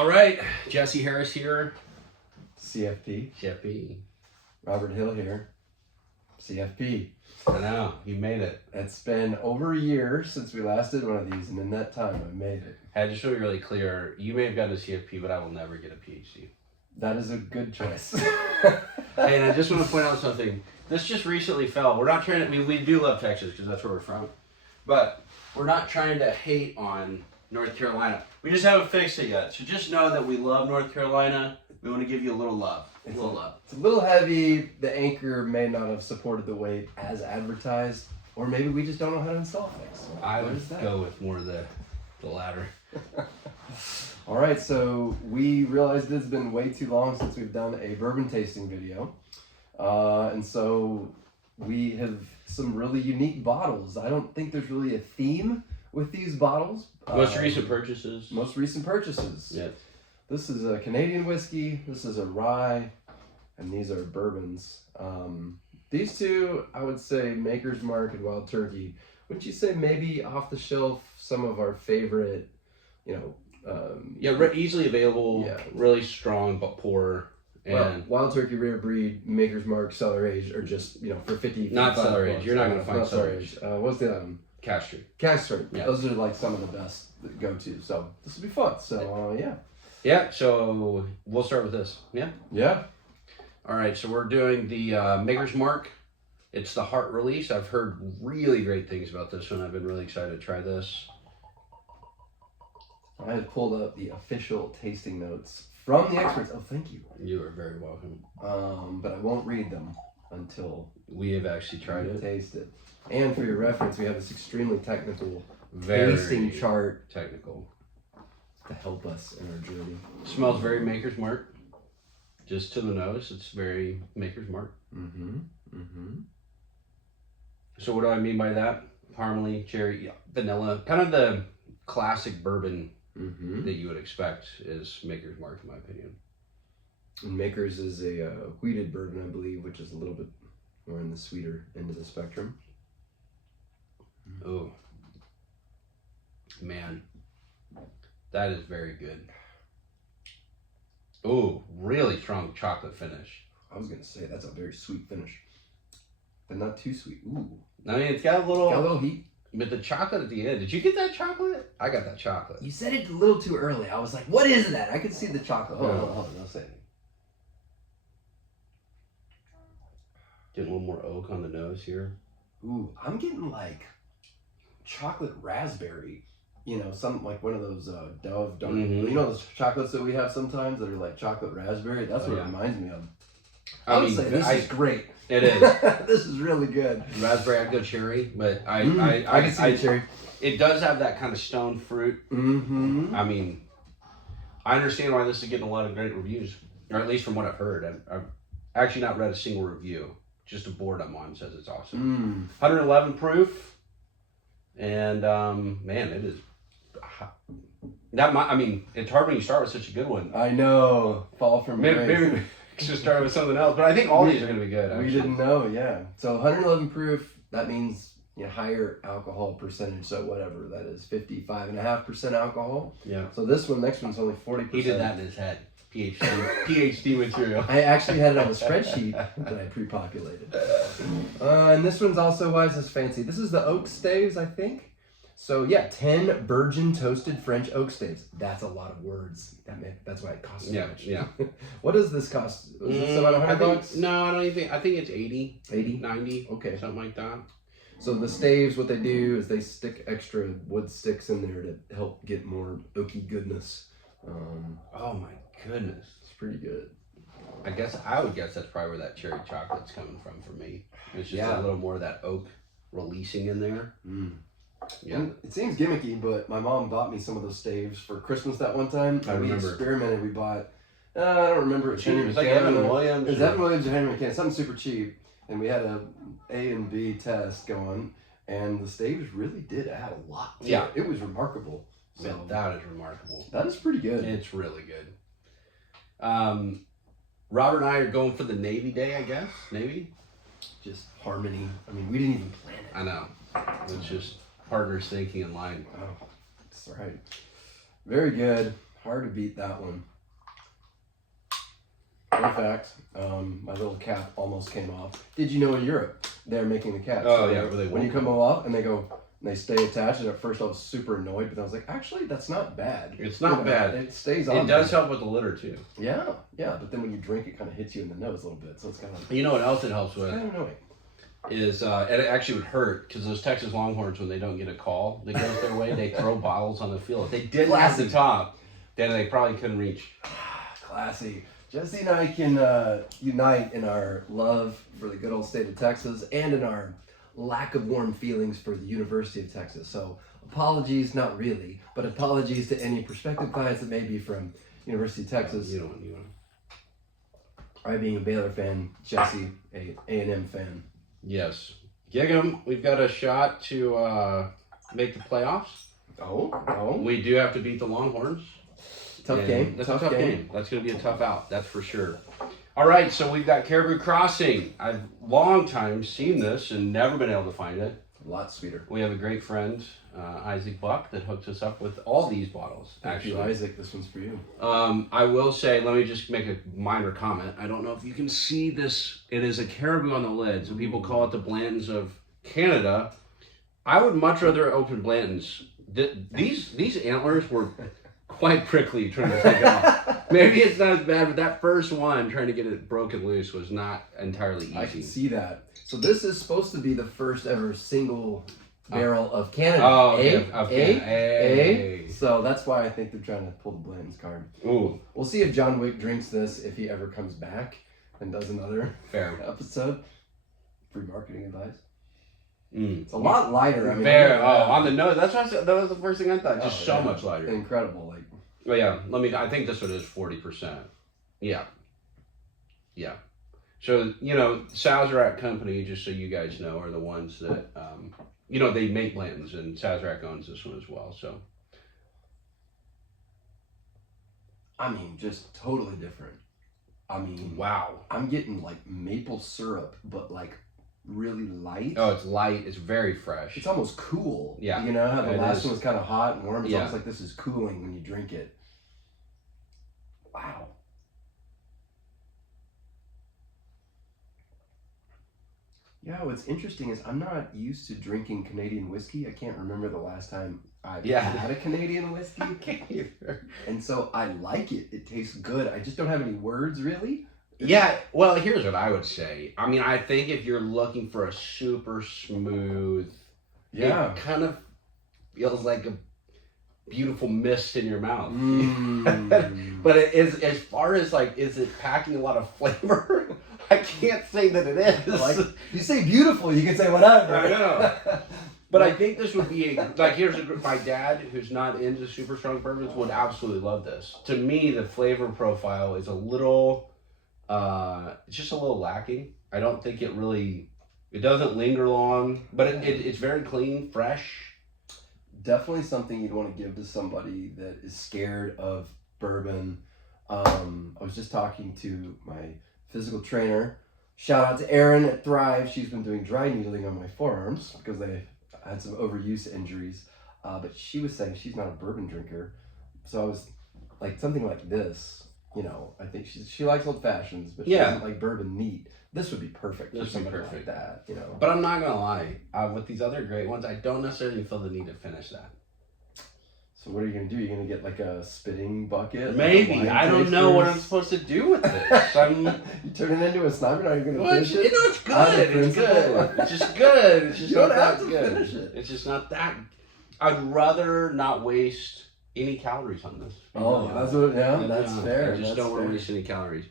All right, Jesse Harris here. CFP. CFP. Robert Hill here. CFP. I know, you made it. It's been over a year since we last did one of these, and in that time, I made it. I just want to be really clear. You may have gotten a CFP, but I will never get a PhD. That is a good choice. Hey, and I just want to point out something. This just recently fell. We're not trying to, we do love Texas because that's where we're from. But we're not trying to hate on North Carolina. We just haven't fixed it yet. So just know that we love North Carolina. We want to give you a little love. It's a little heavy. The anchor may not have supported the weight as advertised, or maybe we just don't know how to install things. I would go with more the latter. All right, so we realized it's been way too long since we've done a bourbon tasting video. And so we have some really unique bottles. I don't think there's really a theme with these bottles. Most recent purchases. Most recent purchases. Yes. This is a Canadian whiskey, this is a rye, and these are bourbons. These two, I would say Maker's Mark and Wild Turkey. Wouldn't you say maybe off the shelf, some of our favorite, easily available, really strong but poor. And Wild Turkey, Rare Breed, Maker's Mark, Cellar Age, or just, for 50 not Cellar Age. You're not going to find Cellar Age. What's the other one? Cash Street. Cash Street. Yeah. Those are like some of the best go-to. So this will be fun. So, yeah. Yeah, so we'll start with this. Yeah? Yeah. All right, so we're doing the Maker's Mark. It's the Heart Release. I've heard really great things about this one. I've been really excited to try this. I had pulled up the official tasting notes from the experts. Oh, thank you. You are very welcome. But I won't read them until we have actually tried it. Taste it. And for your reference, we have this extremely technical very tasting chart. Technical. To help us in our journey. Smells very Maker's Mark. Just to the nose, it's very Maker's Mark. So what do I mean by that? Caramely, cherry, vanilla. Kind of the classic bourbon that you would expect is Maker's Mark, in my opinion. And Maker's is a wheated bourbon, I believe, which is a little bit more in the sweeter end of the spectrum. Oh, man. That is very good. Oh, really strong chocolate finish. I was going to say, that's a very sweet finish. But not too sweet. Ooh. I mean, it's got a little heat. But the chocolate at the end. Did you get that chocolate? I got that chocolate. You said it a little too early. I was like, what is that? I could see the chocolate. Hold on. Don't say anything. Getting a little more oak on the nose here. Ooh, I'm getting like chocolate raspberry. Some like one of those Dove, those chocolates that we have sometimes that are like chocolate raspberry. That's what it reminds me of. I would say this is great. It is. This is really good. Raspberry, I'd go cherry, but I can see cherry. It does have that kind of stone fruit. I mean, I understand why this is getting a lot of great reviews, or at least from what I've heard. I've actually not read a single review. Just a board I'm on says it's awesome. 111 proof, and man, it is. It's hard when you start with such a good one. I know. Fall from grace. Maybe we should start with something else, but I think all these are going to be good. Actually. We didn't know, yeah. So 111 proof, that means higher alcohol percentage. So whatever that is, 55.5% alcohol. Yeah. So next one's only 40%. He did that in his head. PhD material. I actually had it on a spreadsheet that I pre-populated. And this one's also, why is this fancy? This is the oak staves, I think. So yeah, 10 virgin toasted French oak staves. That's a lot of words. That's why it costs so much. Yeah. What does this cost? Is this about $100? No, I don't even think. I think it's 80. 80? 90. Okay. Something like that. So the staves, what they do is they stick extra wood sticks in there to help get more oaky goodness. Oh my goodness. It's pretty good. I would guess that's probably where that cherry chocolate's coming from for me. It's just a little more of that oak releasing in there. Yeah. And it seems gimmicky, but my mom bought me some of those staves for Christmas that one time. I remember. We experimented. We bought, I don't remember. It was like Evan Williams. It was Evan Williams and Henry McCann, something super cheap. And we had a A and B test going, and the staves really did add a lot. Yeah. It was remarkable. So that is remarkable. That is pretty good. It's really good. Robert and I are going for the Navy Day, I guess. Navy? Just harmony. I mean, we didn't even plan it. I know. It's just partners thinking in line. Oh, that's right. Very good. Hard to beat that one. In fact, my little cap almost came off. Did you know in Europe they're making the caps? Oh, so yeah. When you come off and they go, and they stay attached, and at first I was super annoyed, but I was like, actually, that's not bad. It's not bad. It stays on. It does help with the litter, too. Yeah, but then when you drink, it kind of hits you in the nose a little bit, so it's kind of... You know what else it helps with? Kind of annoying. Is, and it actually would hurt, because those Texas Longhorns, when they don't get a call that goes their way, they throw bottles on the field. If they didn't have the top, then they probably couldn't reach. Classy. Jesse and I can unite in our love for the good old state of Texas and in our lack of warm feelings for the University of Texas. So apologies, not really, but apologies to any prospective clients that may be from University of Texas. You don't want. I being a Baylor fan, Jesse, a A&M fan. Yes. Gig'em, we've got a shot to make the playoffs. Oh. We do have to beat the Longhorns. Tough game. That's a tough game. That's going to be a tough out. That's for sure. All right, so we've got Caribou Crossing. I've long time seen this and never been able to find it. A lot sweeter. We have a great friend, Isaac Buck, that hooked us up with all these bottles. Thank you, Isaac. This one's for you. I will say, let me just make a minor comment. I don't know if you can see this. It is a caribou on the lid, so people call it the Blantons of Canada. I would much rather open Blantons. These antlers were quite prickly trying to take it off. Maybe it's not as bad, but that first one, trying to get it broken loose, was not entirely easy. I can see that. So this is supposed to be the first ever single barrel of Canada. Oh, okay. So that's why I think they're trying to pull the Blanton's card. Ooh. We'll see if John Wick drinks this, if he ever comes back and does another episode. Free marketing advice. It's a lot lighter. I mean, on the nose. That's what I said. That was the first thing I thought. Just so much lighter. Incredible. Like. Well, yeah. I think this one is 40%. Yeah. So Sazerac Company, just so you guys know, are the ones that they make Blantons, and Sazerac owns this one as well. So. I mean, just totally different. I mean, wow. I'm getting like maple syrup, but like really light. Oh, it's light. It's very fresh. It's almost cool. Yeah. You know how the last one was kind of hot and warm? It's almost like this is cooling when you drink it. Wow. Yeah, what's interesting is I'm not used to drinking Canadian whiskey. I can't remember the last time I've had a Canadian whiskey. I can't either. And so I like it. It tastes good. I just don't have any words really. Yeah, well, here's what I would say. I mean, I think if you're looking for a super smooth, it kind of feels like a beautiful mist in your mouth. But it is, as far as like, is it packing a lot of flavor? I can't say that it is. Like, you say beautiful, you can say whatever. I know. But I think this would be my dad, who's not into super strong bourbons, would absolutely love this. To me, the flavor profile is a little. It's just a little lacking. I don't think it doesn't linger long, but it's very clean, fresh. Definitely something you'd want to give to somebody that is scared of bourbon. I was just talking to my physical trainer. Shout out to Erin at Thrive. She's been doing dry needling on my forearms because they had some overuse injuries. But she was saying she's not a bourbon drinker. So I was like, something like this. I think she likes old fashions, but she doesn't like bourbon neat. This would be perfect for somebody like that, But I'm not gonna lie, with these other great ones, I don't necessarily feel the need to finish that. So what are you gonna do? You're gonna get like a spitting bucket? Maybe. I don't know what I'm supposed to do with this. You turn it into a sniper? Are you gonna finish it? It's good. It's good. It's just good. It's just you not don't have that to good. finish it. It's just not that. I'd rather not waste any calories on this. That's fair. I just don't want to waste any calories.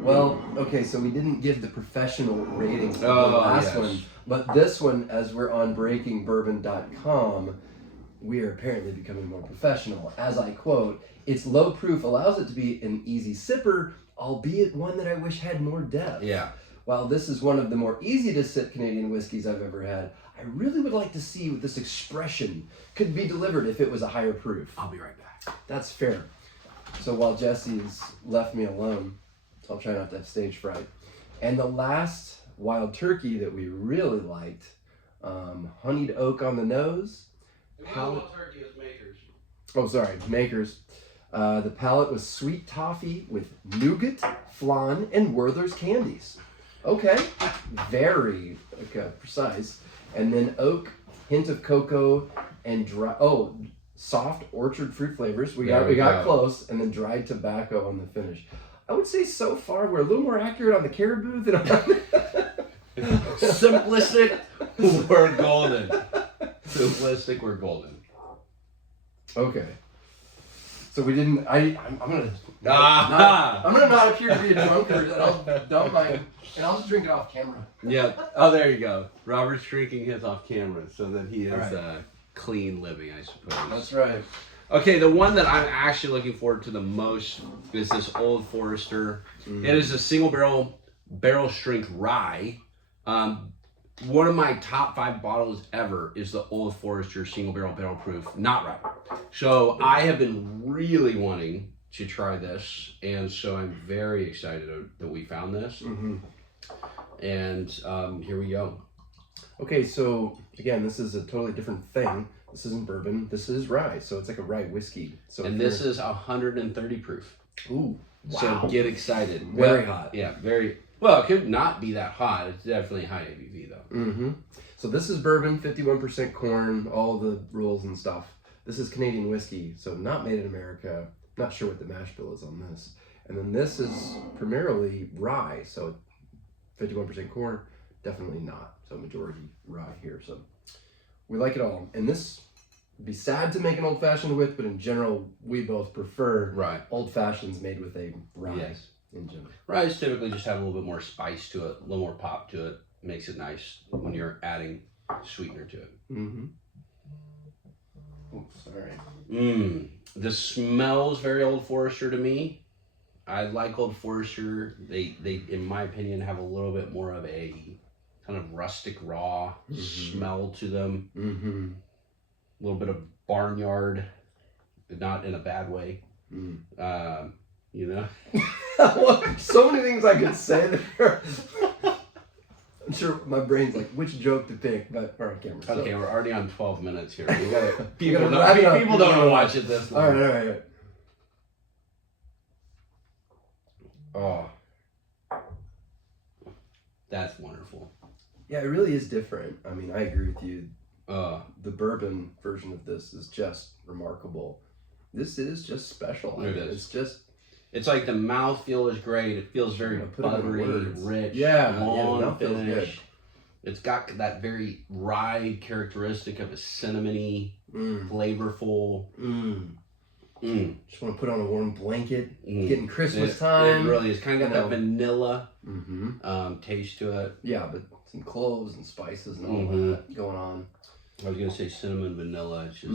Well, okay, so we didn't give the professional ratings for the last one, but this one, as we're on breakingbourbon.com, we are apparently becoming more professional. As I quote, "Its low proof allows it to be an easy sipper, albeit one that I wish had more depth." Yeah. While this is one of the more easy to sip Canadian whiskeys I've ever had, I really would like to see what this expression could be delivered if it was a higher proof. I'll be right back. That's fair. So while Jesse's left me alone, I'll try not to have stage fright. And the last wild turkey that we really liked, honeyed oak on the nose. Wild turkey is Makers. Oh, sorry, Makers. The palate was sweet toffee with nougat, flan, and Werther's candies. Okay, very precise. And then oak, hint of cocoa, and soft orchard fruit flavors. We got close, and then dried tobacco on the finish. I would say so far we're a little more accurate on the caribou than on Simplistic, we're golden. Simplistic, we're golden. Okay. So we didn't. I'm gonna. I'm gonna not appear to be a drunkard, and don't mind, and I'll just drink it off camera. Yeah. Oh, there you go. Robert's drinking his off camera, so that he is right. Clean living, I suppose. That's right. Okay, the one that I'm actually looking forward to the most is this Old Forester. It is a single barrel strength rye. One of my top 5 bottles ever is the Old Forester single barrel proof, not rye. So I have been really wanting to try this, and so I'm very excited that we found this. And here we go. Okay, so again, this is a totally different thing. This isn't bourbon. This is rye, so it's like a rye whiskey. So and this is 130 proof. Ooh, wow. So get excited. Very hot. Yeah, very. Well, it could not be that hot. It's definitely high ABV though. So this is bourbon, 51% corn, all the rules and stuff. This is Canadian whiskey, so not made in America. Not sure what the mash bill is on this. And then this is primarily rye, so 51% corn, definitely not. So majority rye here. So we like it all. And this would be sad to make an old fashioned with, but in general, we both prefer old fashions made with a rye. Yes. In general. Ryes typically just have a little bit more spice to it, a little more pop to it. Makes it nice when you're adding sweetener to it. Oh, sorry. This smells very Old Forester to me. I like Old Forester. They in my opinion have a little bit more of a kind of rustic raw smell to them. A little bit of barnyard, not in a bad way. You know? So many things I could say there. I'm sure my brain's like, which joke to pick, but we're on camera. Okay, we're already on 12 minutes here. We gotta, people gotta don't want to watch it this long. All right. Oh, that's wonderful. Yeah, it really is different. I mean, I agree with you. The bourbon version of this is just remarkable. This is just special. It is. It's like the mouthfeel is great. It feels very buttery, rich, long finish. It's got that very rye characteristic of a cinnamony, flavorful. Just want to put on a warm blanket. Getting Christmas time. It really is. Kind of got that vanilla taste to it. Yeah, but some cloves and spices and all that going on. I was going to say cinnamon, vanilla. It's just,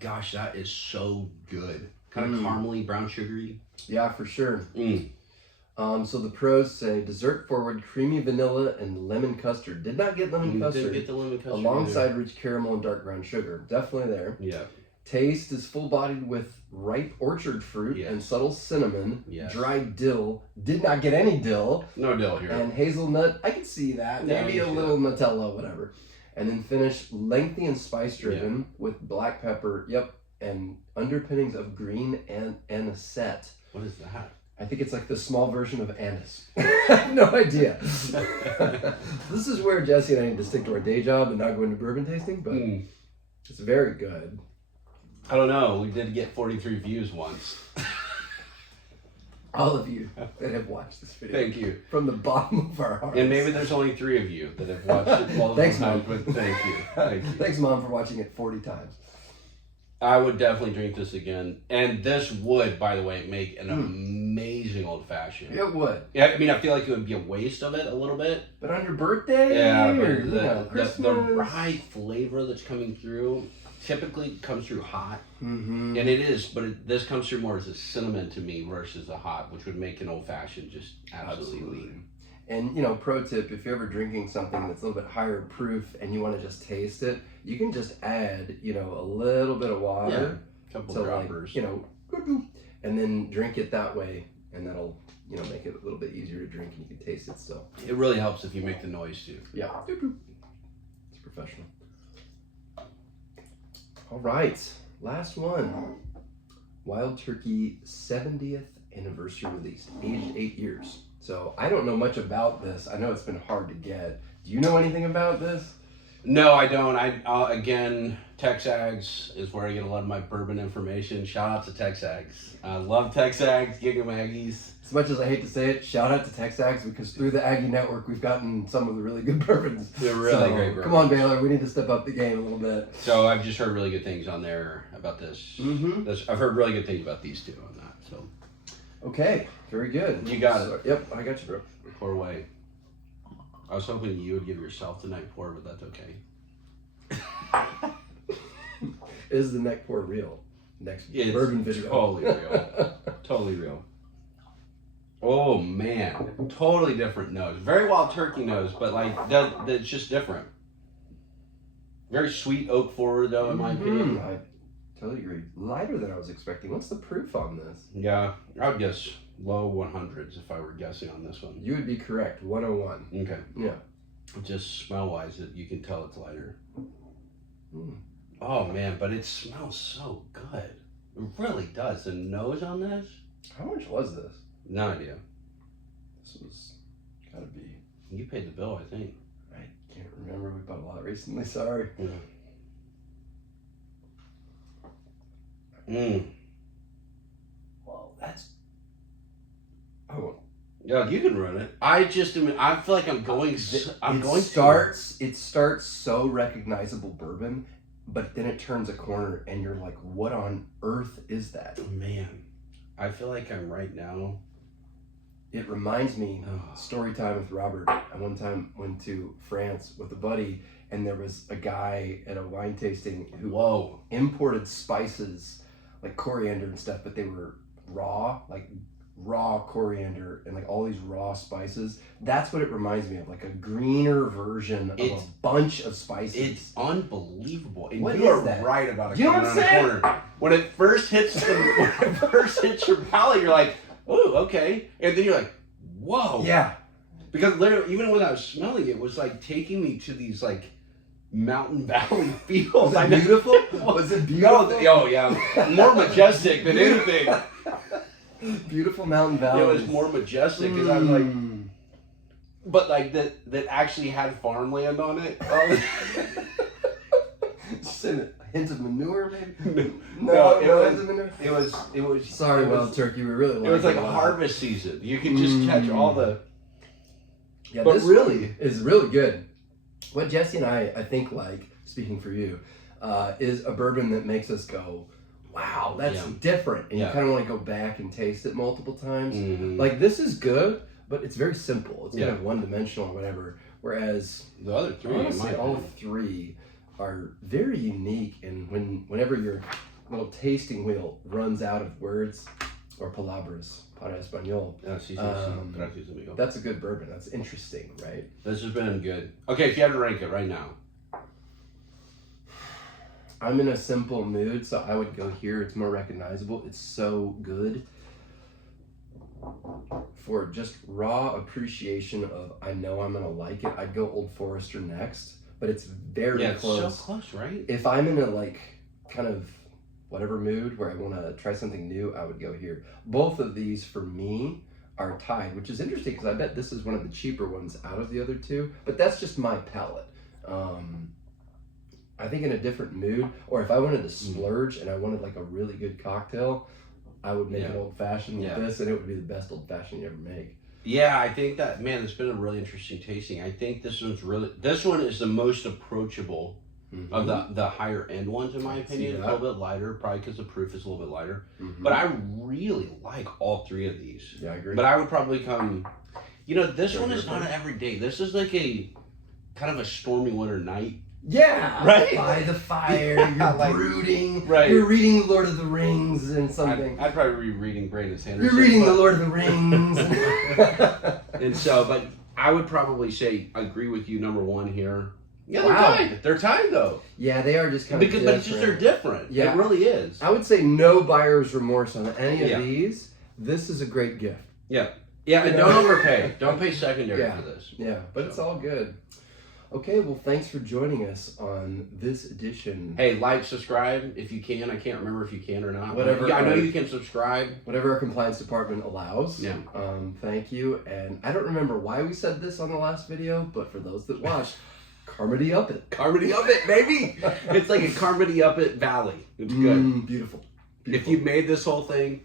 gosh, that is so good. Kind of caramely, brown sugary. Yeah, for sure. So the pros say dessert forward, creamy vanilla and lemon custard. Did not get lemon custard. Didn't get the lemon custard. Alongside rich caramel and dark brown sugar. Definitely there. Yeah. Taste is full-bodied with ripe orchard fruit and subtle cinnamon. Dried dill. Did not get any dill. No dill here. And hazelnut. I can see that. Maybe a little Nutella, whatever. And then finish lengthy and spice-driven with black pepper. And underpinnings of green and anisette. What is that? I think it's like the small version of anise. I have no idea. This is where Jesse and I need to stick to our day job and not go into bourbon tasting, but it's very good. I don't know. We did get 43 views once. All of you that have watched this video. Thank you. From the bottom of our hearts. And maybe there's only 3 of you that have watched it multiple Thanks, times. Mom. But thank you. Thank you. Thanks, Mom, for watching it 40 times. I would definitely drink this again. And this would, by the way, make an amazing old fashioned. It would. Yeah, I mean, I feel like it would be a waste of it a little bit. But on your birthday? Yeah, or, but the rye flavor that's coming through typically comes through hot. And it is, but this comes through more as a cinnamon to me versus a hot, which would make an old fashioned just absolutely. And, pro tip, if you're ever drinking something that's a little bit higher proof and you want to just taste it, you can just add, a little bit of water. A couple droppers. And then drink it that way, and that'll, make it a little bit easier to drink and you can taste it still. It really helps if you make the noise too. Yeah. It's professional. All right. Last one. Wild Turkey 70th anniversary release, aged 8 years. So I don't know much about this. I know it's been hard to get. Do you know anything about this? No, I don't. Again, Texags is where I get a lot of my bourbon information. Shout out to Texags. I love Texags, Giga Maggies. As much as I hate to say it, shout out to Texags, because through the Aggie Network, we've gotten some of the really good bourbons. They're really great bourbons. Come on, Baylor, we need to step up the game a little bit. So I've just heard really good things on there about this. I've heard really good things about these two on that. So. Okay, very good. You got it. Yep, I got you, bro. Pour away. I was hoping you would give yourself the neck pour, but that's okay. Is the neck pour real? Next bourbon video. Totally real. Totally real. Oh man, totally different nose. Very Wild Turkey nose, but like that's just different. Very sweet oak forward though, in my opinion. I totally agree. Lighter than I was expecting. What's the proof on this? Yeah, I would guess low 100s if I were guessing on this one. You would be correct. 101. Okay. Yeah. Just smell wise, you can tell it's lighter. Mm. Oh man, but it smells so good. It really does. The nose on this. How much was this? No idea. This was gotta be. You paid the bill, I think. I can't remember. We bought a lot recently. Sorry. Well, that's. Oh. Yeah, you can run it. I feel like I'm going. It starts so recognizable bourbon, but then it turns a corner, and you're like, "What on earth is that?" Man, I feel like I'm right now. It reminds me, story time with Robert. I one time went to France with a buddy, and there was a guy at a wine tasting who imported spices like coriander and stuff, but they were raw, like raw coriander and like all these raw spices. That's what it reminds me of, like a greener version of a bunch of spices. It's unbelievable. And what you are that? right about it. You know what I'm saying? Corner. When it first hits your palate, you're like, oh, okay. And then you're like, whoa. Yeah. Because literally, even when I was smelling it, it was like taking me to these like mountain valley fields. Was it beautiful? Was it beautiful? Oh yeah. More majestic than anything. Beautiful mountain valley. It was more majestic because I was like, but like that actually had farmland on it. Just a hint of manure, maybe. No, it was. Sorry, Wild Turkey. We really. It was like harvest season. You can just catch all the. Yeah, but this really is really good. What Jesse and I think, like, speaking for you, is a bourbon that makes us go, wow, that's different. And you kind of want to go back and taste it multiple times. Like, this is good, but it's very simple. It's kind of one-dimensional or whatever. Whereas the other three, honestly, all three are very unique. And whenever your little tasting wheel runs out of words or palabras para español, that's a good bourbon. That's interesting, right? This has been good. Okay, if you had to rank it right now. I'm in a simple mood, so I would go here. It's more recognizable. It's so good. For just raw appreciation of, I know I'm gonna like it, I'd go Old Forester next, but it's very close. Yeah, it's so close, right? If I'm in a like kind of whatever mood where I want to try something new, I would go here. Both of these for me are tied, which is interesting because I bet this is one of the cheaper ones out of the other two, but that's just my palate. I think in a different mood, or if I wanted to splurge and I wanted like a really good cocktail, I would make an old fashioned with this, and it would be the best old fashioned you ever make. Yeah, I think that, man, it's been a really interesting tasting. I think this one is the most approachable of the higher end ones, in my opinion. A little bit lighter, probably because the proof is a little bit lighter. But I really like all three of these. Yeah, I agree. But I would probably come, this one is not an everyday. This is like a kind of a stormy winter night. Yeah, right. By the fire, you're like, brooding. Right. You're reading Lord of the Rings and something. I'd probably be reading Brandon Sanderson. You're reading the Lord of the Rings. And so, but I would probably say agree with you. Number one here. Yeah, they're tied. They're tied though. Yeah, they are just kind of different. But it's just they're different. Yeah, it really is. I would say no buyer's remorse on any of these. This is a great gift. Yeah. Yeah, and don't overpay. Don't pay secondary for this. Yeah, but it's all good. Okay, well, thanks for joining us on this edition. Hey, like, subscribe if you can. I can't remember if you can or not. Whatever. Yeah, I know you can subscribe. Whatever our compliance department allows. Yeah. Thank you. And I don't remember why we said this on the last video, but for those that watched, Carmody up it. Carmody up it, baby. It's like a Carmody up it valley. It's good. Beautiful. If you made this whole thing.